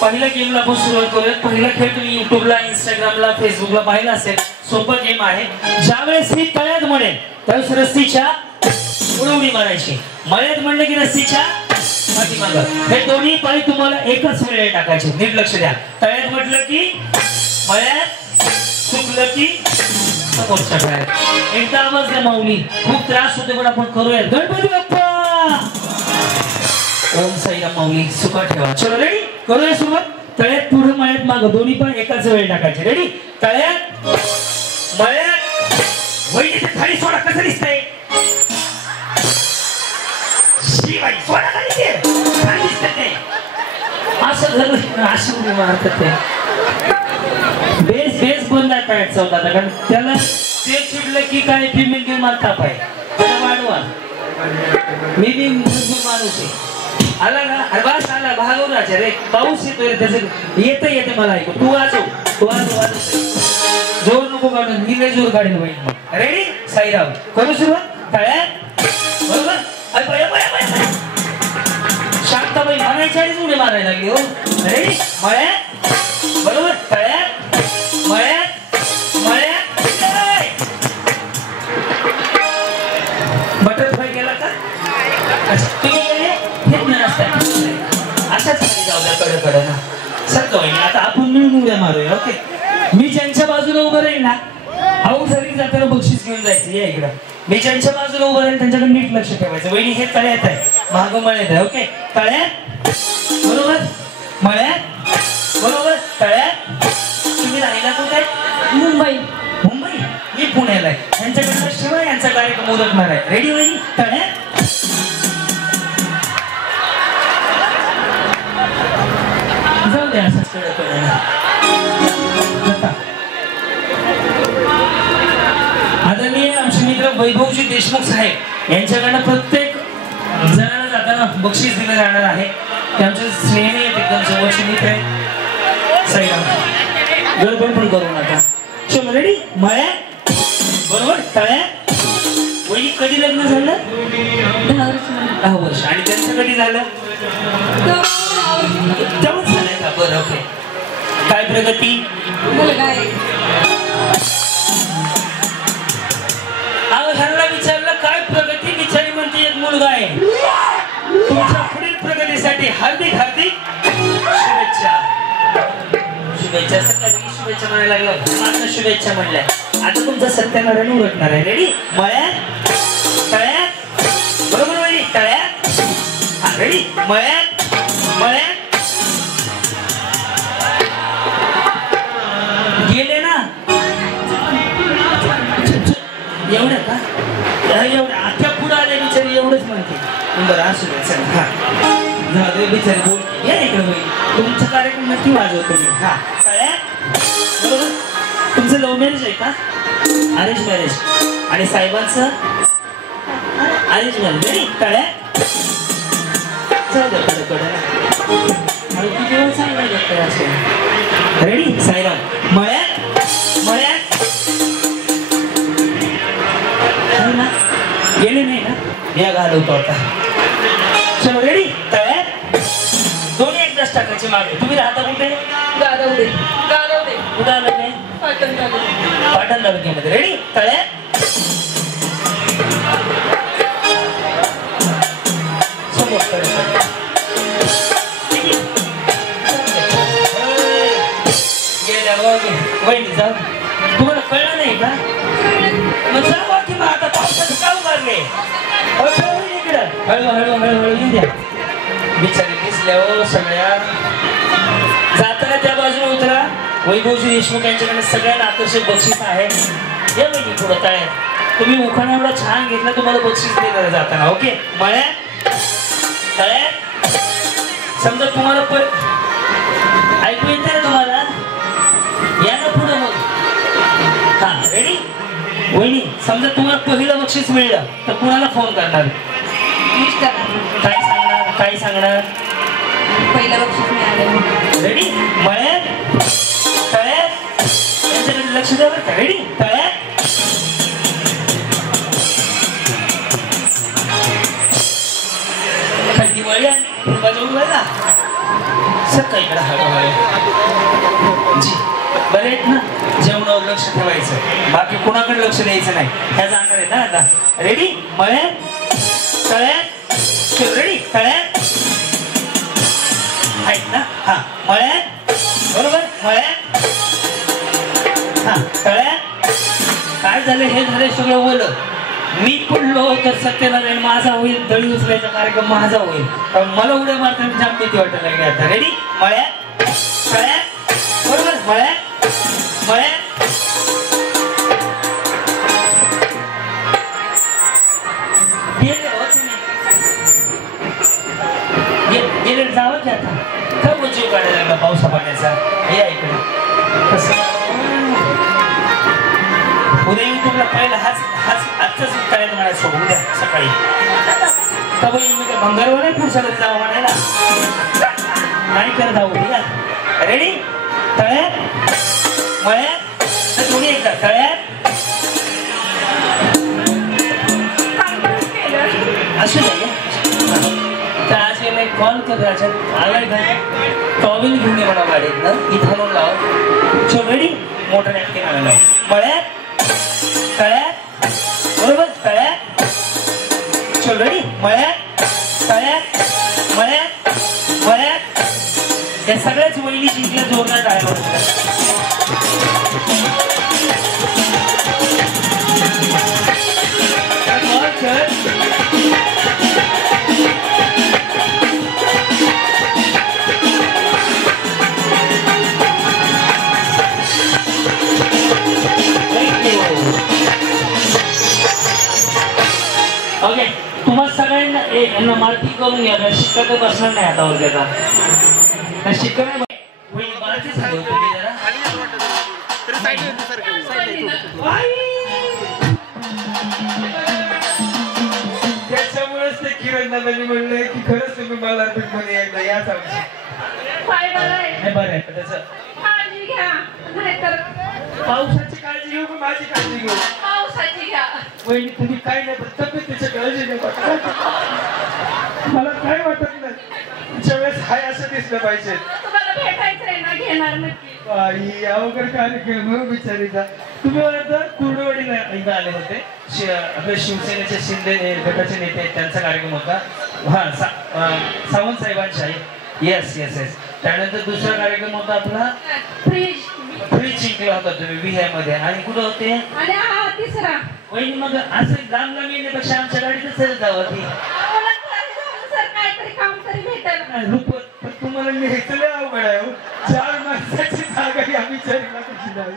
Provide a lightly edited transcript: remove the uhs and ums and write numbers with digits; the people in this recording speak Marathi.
पहिल्या गेमला आपण सुरुवात करूया. पहिला खेळ तुम्ही युट्यूबला, इंस्टाग्रामला, फेसबुकला पाहिला असेल. सोपा गेम आहे. ज्यावेळेस ही तळ्यात म्हणेल त्यावेळेस रस्सीच्या उडवणी मारायची. मळ्यात म्हणलं की रस्सीच्या पाठीमागं. हे दोन्ही पाय तुम्हाला एकच वेळेला टाकायचे. नीट लक्ष द्या. तळ्यात म्हटलं की मळ्यात, चुकलं की समोरच्या तळ्यात. एकदा आवाज द्या माऊली. खूप त्रास होतो पण आपण करूया. गणपती बाप्पा. ओम साईराम माऊली. सुखा ठेवा. चलो रेडी. करूया सुरुवात. तळ्यात पुढे, मळ्यात मागं. दोन्ही पण एकाच वेळी टाकायचे. रेडी. तळ्यात, मळ्यात. वहिनी खाली सोडा. कसं दिसतंय? शिवाय सोडा खाली ते. खाली दिसतंय ते. असं झालं. असं उडी मारतात ते. बेस बंद आहे तळ्यात चौदा. कारण त्याला ते चिडलं की काय पेमेंट घेऊन मला ताप आहे. त्याला वाढवा. मी बी माणूस आहे. आला ना. अरे बस आला. भागवराच्या रे. पाऊस येतोय. त्याचं येते मला ऐकू. तू वाजव. जोर नको काढून. मी लय जोर काढेल बाई. रेडी. साईराम. करू सुरुवात. तळ्यात. बरोबर. शांताबाई म्हणायच्या आधीच उडी मारायला लागली. हो रेडी. मळ्यात. बरोबर. तळ्यात, मळ्यात, मळ्यात. बटरफ्लाय गेला का? तुम्ही अशाच जाऊ द्या. कडे ना सर. आता आपण मिळून उड्या मारूया. ओके. मी ज्यांच्या बाजूला उभं राहील ना, आऊट झाली जाताना बक्षीस घेऊन जायचं. या इकडं. मी ज्यांच्या बाजूला उभं राहील त्यांच्याकडे नीट लक्ष ठेवायचं. वहिनी हे तळ्यात आहे, मागं मळ्यात आहे. ओके. तळ्यात. बरोबर. मळ्यात. बरोबर. तळ्यात. तुम्ही राहिला कुठे? मुंबई. मुंबई. मी पुण्याला आहे. यांच्याकडे शिवाय यांचा कार्यक्रम उरकणार आहे. रेडी वहिनी. तळ्यात. जाऊ द्या. असंच कडे आदरणीय आमचे मित्र वैभवजी देशमुख साहेब यांच्याकडनं प्रत्येक जणांना जाताना बक्षीस दिलं जाणार आहे. ते आमचे स्नेही आहेत. एकदम जवळचे मित्र आहेत. साईराम. गडबड पण करू नका. चलो रेडी. मळ्यात. बरोबर. तळ्यात. वहिनी कधी लग्न झालं? 10 वर्ष. आणि त्यांचं कधी झालं? तेव्हाच झालंय का? बरं. ओके. काय प्रगती? घराला विचारलं काय प्रगती? बिचारी म्हणते एक मुलगा आहे. तुमच्या पुढील प्रगतीसाठी हार्दिक हार्दिक शुभेच्छा. शुभेच्छा. सगळ्यांनी शुभेच्छा म्हणायला लागलं. माझं शुभेच्छा म्हणल्या. आता तुमचा सत्यानारायण उरकणार आहे. रेडी. मळ्यात. तळ्यात. बरोबर वहिनी. तळ्यात. हा रेडी. मळ्यात. मळ्यात. गेले ना एवढं का? एवढं आता पुढे आले बिचारी. एवढंच म्हणते. बरं असू दे. चला. हा जाऊ बिचारी. बोल. या इकडे होईल. तुमचा कार्यक्रम नक्की वाजवतो मी. हा. तळ्यात. बरोबर. तुमचं लव्ह मॅरेज आहे का? Arrange marriage. आणि साहेबांचं अरेंज मॅरेज. रेडी. तळ्यात. जाऊ द्या. कडे किती वेळ सांगायचं असं. रेडी. साईराम. मळ्यात. मळ्यात. गेले नाही ना. या घालवतो आता. चलो रेडी. तळ्यात. दोन्ही एकदाच टाकायचे मागे. तुम्ही राहता कुठे? गारवडे. गारवडे. कुठं आलं नाही? पाटण तालुक्यात. पाटण तालुक्यामध्ये. रेडी. तळ्यात. गेल्या वहिनी जाऊ. तुम्हाला कळलं नाही का? मग जाऊ की. मग आता पावसाचं का उभारले? इकडं हळू येऊ द्या. बिचारी दिसल्या हो सगळ्या. जाताना त्या बाजूला उतरा. वैभवजी देशमुख यांच्याकडे सगळ्यांना आकर्षक बक्षीस आहे. या वहिनी पुढं तळ्यात. तुम्ही उखाणा एवढा छान घेतला. तुम्हाला बक्षीस देणार जाताना. ओके. मळ्यात. तळ्यात. समजा तुम्हाला ऐकू येते ना तुम्हाला? या ना पुढं मग. हा रेडी. वहिनी समजा तुम्हाला पहिलं बक्षीस मिळलं तर कुणाला फोन करणार? काय सांगणार? काय सांगणार? पहिलं बक्षीस मिळालं. रेडी. मळ्यात. तळ्यात. यांच्याकडे लक्ष द्या बरं का. रेडी. तळ्यात. सकाळी इकडे हळूहळू जी बरे आहेत ना जेवणावर लक्ष ठेवायचं बाकी कोणाकडे लक्ष द्यायचं नाही ह्या जाणार आहे ना आता रेडी मळे तळ्यात रेडी तळ्यात आहेत ना हा मळ्यात बरोबर मळ्यात हा तळ्यात काय झालं हे झालं सगळं ओलं मी पडलो तर सत्यनारायण माझा होईल दळी उचलायचा कार्यक्रम माझा होईल मला उड्या मारताना जाम भीती वाटायला लागली आता रेडी मळ्यात तळ्यात बरोबर मळ्यात मळ्यात गेले जावं की आता काय जीव काढायला लागला पावसा पाण्याचा हे ऐकलं उद्या युट्यूबला पहिला हाच आजचाच तळ्यात म्हणायचं सोड उद्या सकाळी तब मी काय भंगारवर नाही पुरुषाला जावं म्हणायला नाही करत जाऊ उद्या रेडी तळ्यात मळ्यात दोन्ही एकदा तळ्यात असू द्या तर आज याला एक कॉल कर राजा आलाय काय टॉवेल घेऊन ये म्हणा गाडीत ना इथं आणून लाव चल रेडी मोटर नॅपकिन आणायला लाव मळ्यात तळ्यात बरोबर तळ्यात चल रेडी मळ्यात तळ्यात मळ्यात मळ्यात या सगळ्याच वहिनी जिंकल्या जोरदार डायलॉग ओके तुम्हाला सगळ्यांना यांना मारती करून घ्या शिक्का तर बसणार नाही आता वगैरे का शिक्का नाही मारती झाली तुम्ही जरा त्याच्यामुळेच ते किरण दादानी म्हणले की खरंच तुम्ही मला मध्ये एकदा या सांगू बरं आहे त्याचं पावसाची काळजी घेऊ का माझी काळजी घेऊ पावसाची घ्या वहिनी तुम्ही काय नाही तब्येतीच्या काळजी नाही मला काय वाटत नाही तुमच्या वेळेस हाय असं दिसलं पाहिजे तुम्हाला भेटायचंय ना घेणार नक्की आई अवघड कार्यक्रम बिचारीचा तुम्ही मला कुर्डवाडीला एकदा आले होते आपल्या शिवसेनेचे शिंदे गटाचे नेते आहेत त्यांचा कार्यक्रम होता हा सावंत साहेबांचा येस येस येस त्यानंतर दुसरा कार्यक्रम होता आपला फ्रीज जिंकला होता तुम्ही विहाय मध्ये आणि कुठं होते आणि हा तिसरा वहिनी मग असं लांब लांब येण्यापेक्षा आमच्या गाडीतच जावं ती काहीतरी काम तरी भेटेल पण तुम्हाला मी हेतले अवघड आहे 4 माणसाची जागा आम्ही 4 कशी जावी